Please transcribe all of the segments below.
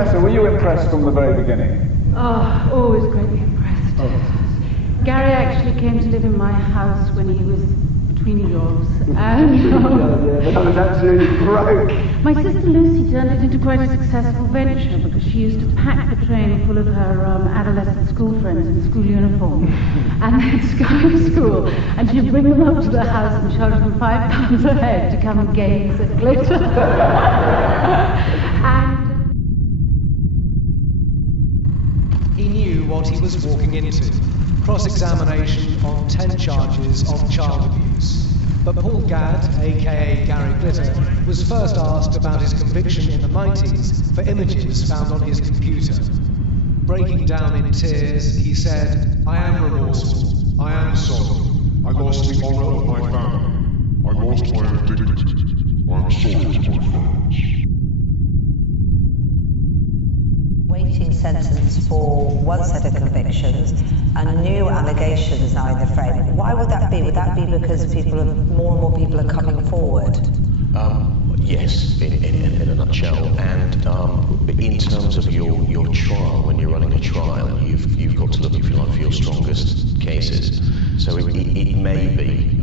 Vanessa, were you impressed from the very beginning? Oh, always greatly impressed. Oh. Gary actually came to live in my house when he was between jobs, and that was absolutely broke. my sister Lucy turned it into quite a successful venture because she used to pack the train full of her adolescent school friends in school uniform and then Sky school, and she'd bring them up to the house and charge them £5 a head to come and gaze at glitter. And he knew what he was walking into. Cross-examination on 10 charges of child abuse. But Paul Gadd, aka Gary Glitter, was first asked about his conviction in the 90s for images found on his computer. Breaking down in tears, he said, "I am remorseful. I am sorry. I lost the honour of my family. I lost my own dignity. I am sorry to my friends." Waiting sentence for one set of convictions and new allegations now in the frame. Why would that be? Would that be because more and more people are coming forward? Yes, in a nutshell. And in terms of your trial, when you're running a trial, you've got to look, if you like, for your strongest cases. So it may be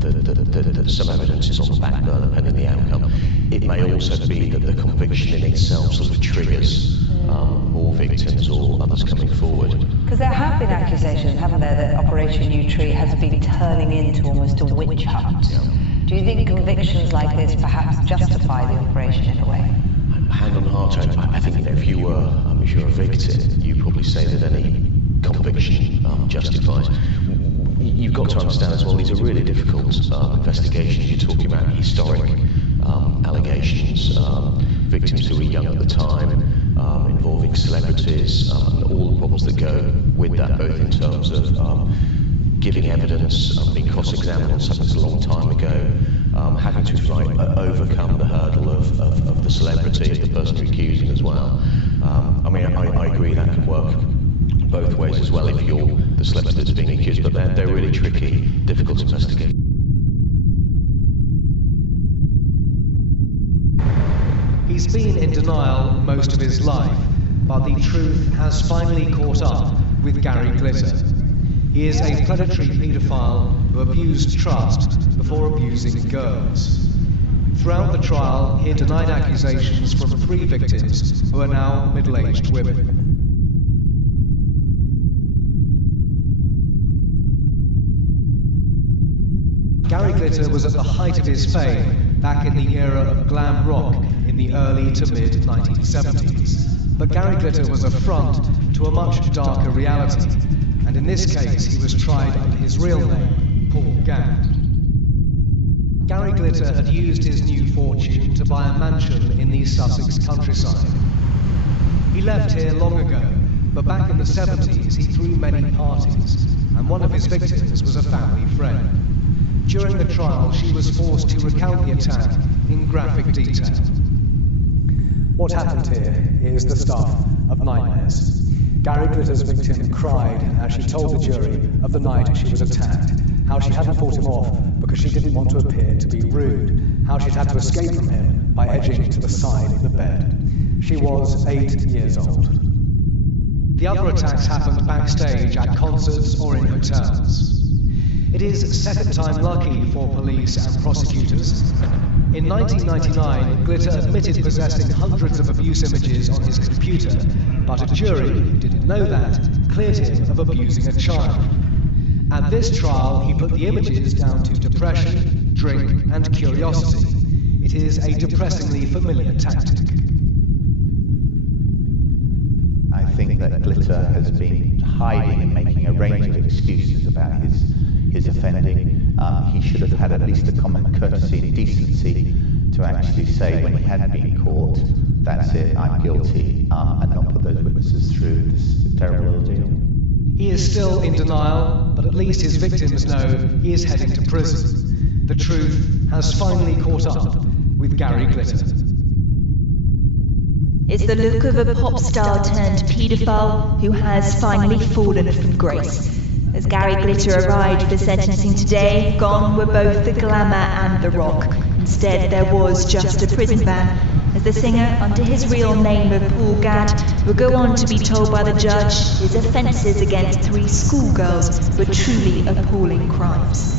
that some evidence is on the back burner pending the outcome. It may also be that the conviction in itself sort of triggers more victims or others coming forward. Because there have been accusations, haven't there, that Operation Yewtree has been turning into almost a witch hunt. Yeah. Do you think convictions like this perhaps justify the operation in a way? Hand on heart, I think if you're a victim, you probably say that any conviction justifies. You've got to understand as well, these are really difficult investigations. You're talking about historic allegations, victims who were young at the time, involving celebrities, and all the problems that go with that, both in terms of giving evidence, being cross-examined on something that's a long time ago, having to overcome the hurdle of the celebrity of the person you're accusing as well. I agree that can work both ways as well if you're the celebrity that's being accused, but they're really tricky, difficult to investigate. he's been in denial most of his life, but the truth has finally caught up with Gary Glitter. He is a predatory paedophile who abused trust before abusing girls. Throughout the trial, he denied accusations from 3 victims who are now middle-aged women. Gary Glitter was at the height of his fame back in the era of glam rock in the early to mid-1970s. But Gary Glitter was a front to a much darker reality, and in this case he was tried under his real name, Paul Gadd. Gary Glitter had used his new fortune to buy a mansion in the Sussex countryside. He left here long ago, but back in the 70s he threw many parties, and one of his victims was a family friend. During the trial, she was forced to recount the attack in graphic detail. What happened here is the stuff of nightmares. Gary Glitter's victim cried as she told the jury of the night she was attacked, how she hadn't fought him off because she didn't want to appear to be rude, how she'd had to escape from him by edging to the side of the bed. She was 8 years old. The other attacks happened backstage at concerts or in hotels. It is second time lucky for police and prosecutors. In 1999, Glitter admitted possessing hundreds of abuse images on his computer, but a jury, who didn't know that, cleared him of abusing a child. At this trial, he put the images down to depression, drink, and curiosity. It is a depressingly familiar tactic. I think that Glitter has been hiding and making a range of excuses about his offending. He should have had at least a common courtesy and decency to actually say when he had been caught, that's it, I'm guilty, and not put those witnesses through this terrible ordeal. He is still in denial, but at least his victims know he is heading to prison. The truth has finally caught up with Gary Glitter. It's the look of a pop star turned paedophile who has finally fallen from grace. As Gary Glitter arrived for sentencing today, gone were both the glamour and the rock. Instead, there was just a prison van, as the singer, under his real name of Paul Gadd, would go on to be told by the judge his offences against 3 schoolgirls were truly appalling crimes.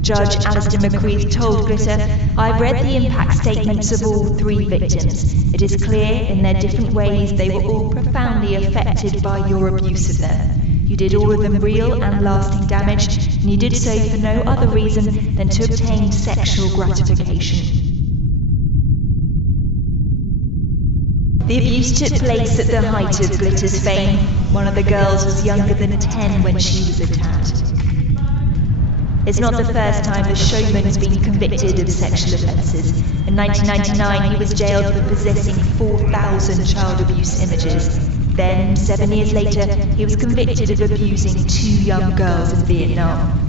Judge Alistair McCreath told Glitter, "I've read the impact statements of all 3 victims. It is clear in their different ways they were all profoundly affected by your abuse of them. You did all of them real and lasting damage, and you did so for no other reason than to obtain sexual gratification." The abuse took place at the height of Glitter's fame. One of the girls was younger than 10 when she was attacked. It's not the first time the showman has been convicted of sexual offences. In 1999, he was jailed for possessing 4,000 child abuse images. Then, 7 years later, he was convicted of abusing 2 young girls in Vietnam.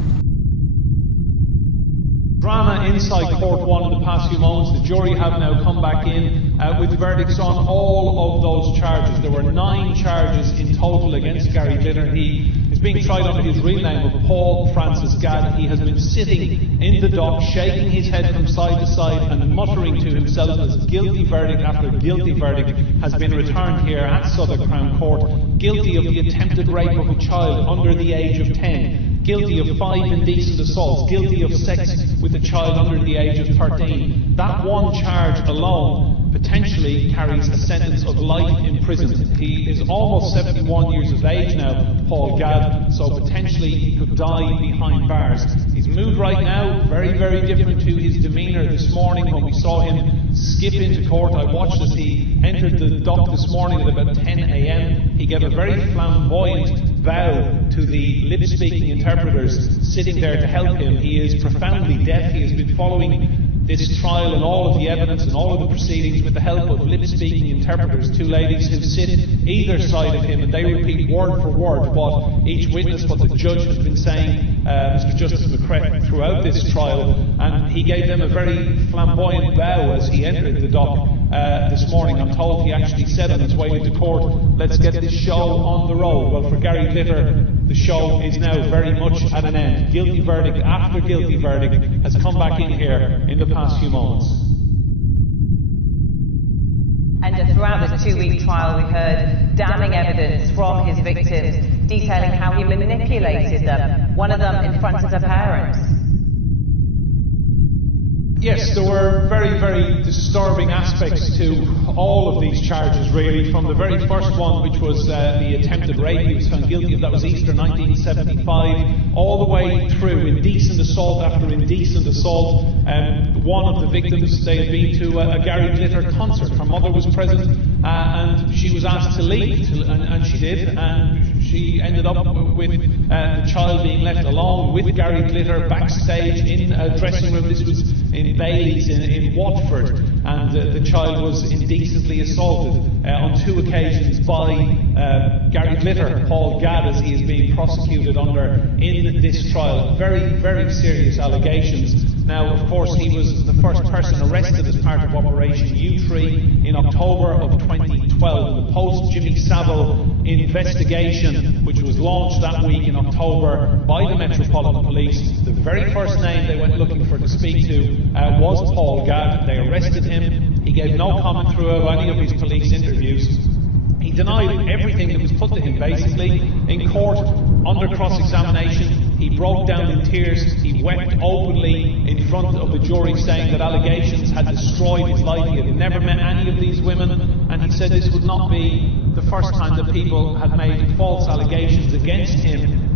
Drama inside Court 1 in the past few moments. The jury have now come back in with verdicts on all of those charges. There were 9 charges in total against Gary Glitter. He is being tried under his real name of Paul Francis Gadd. He has been sitting in the dock, shaking his head from side to side and muttering to himself as guilty verdict after guilty verdict has been returned here at Southwark Crown Court. Guilty of the attempted rape of a child under the age of 10. Guilty of 5 indecent assaults, guilty of sex with a child under the age of 13. That one charge alone potentially carries a sentence of life in prison. He is almost 71 years of age now, Paul Gadd, so potentially he could die behind bars. His mood right now, very, very different to his demeanour this morning when we saw him skip into court. I watched as he entered the dock this morning at about 10 a.m. He gave a very flamboyant bow to the lip-speaking interpreters sitting there to help him. He is profoundly deaf. He has been following this trial and all of the evidence and all of the proceedings with the help of lip-speaking interpreters, 2 ladies who sit either side of him and they repeat word for word what each witness, what the judge has been saying, Mr. Justice McCreath, throughout this trial, and he gave them a very flamboyant bow as he entered the dock this morning. I'm told he actually said on his way into court, "Let's get this show on the road." Well, for Gary Glitter, the show is now very much at an end. Guilty verdict after guilty verdict has come back in here in the past few moments. And throughout this 2-week trial, we heard damning evidence from his victims detailing how he manipulated them, one of them in front of their parents. Yes, there were very, very disturbing aspects to all of these charges, really. From the very first one, which was the attempted rape, he was found guilty of. That was Easter 1975, all the way through indecent assault after indecent assault. One of the victims, they had been to a Gary Glitter concert. Her mother was present, and she was asked to leave, and she did. And she ended up with the child being left alone with Gary Glitter backstage in a dressing room. This was in Bailey's in Watford, and the child was indecently assaulted on 2 occasions by Gary Glitter, Paul Gadd, as he is being prosecuted under in this trial. Very, very serious allegations. Now, of course, he was the first person arrested as part of Operation U-Tree in October of 2012. The post-Jimmy Savile investigation, which was launched that week in October by the Metropolitan Police, the very first name they went looking for to speak to was Paul Gadd. They arrested him. He gave no comment throughout any of his police interviews. He denied everything that was put to him, basically. In court, under cross-examination, he broke down in tears. He wept openly in front of the jury, saying that allegations had destroyed his life. He had never met any of these women, and he said this would not be the first time that people had made false allegations against him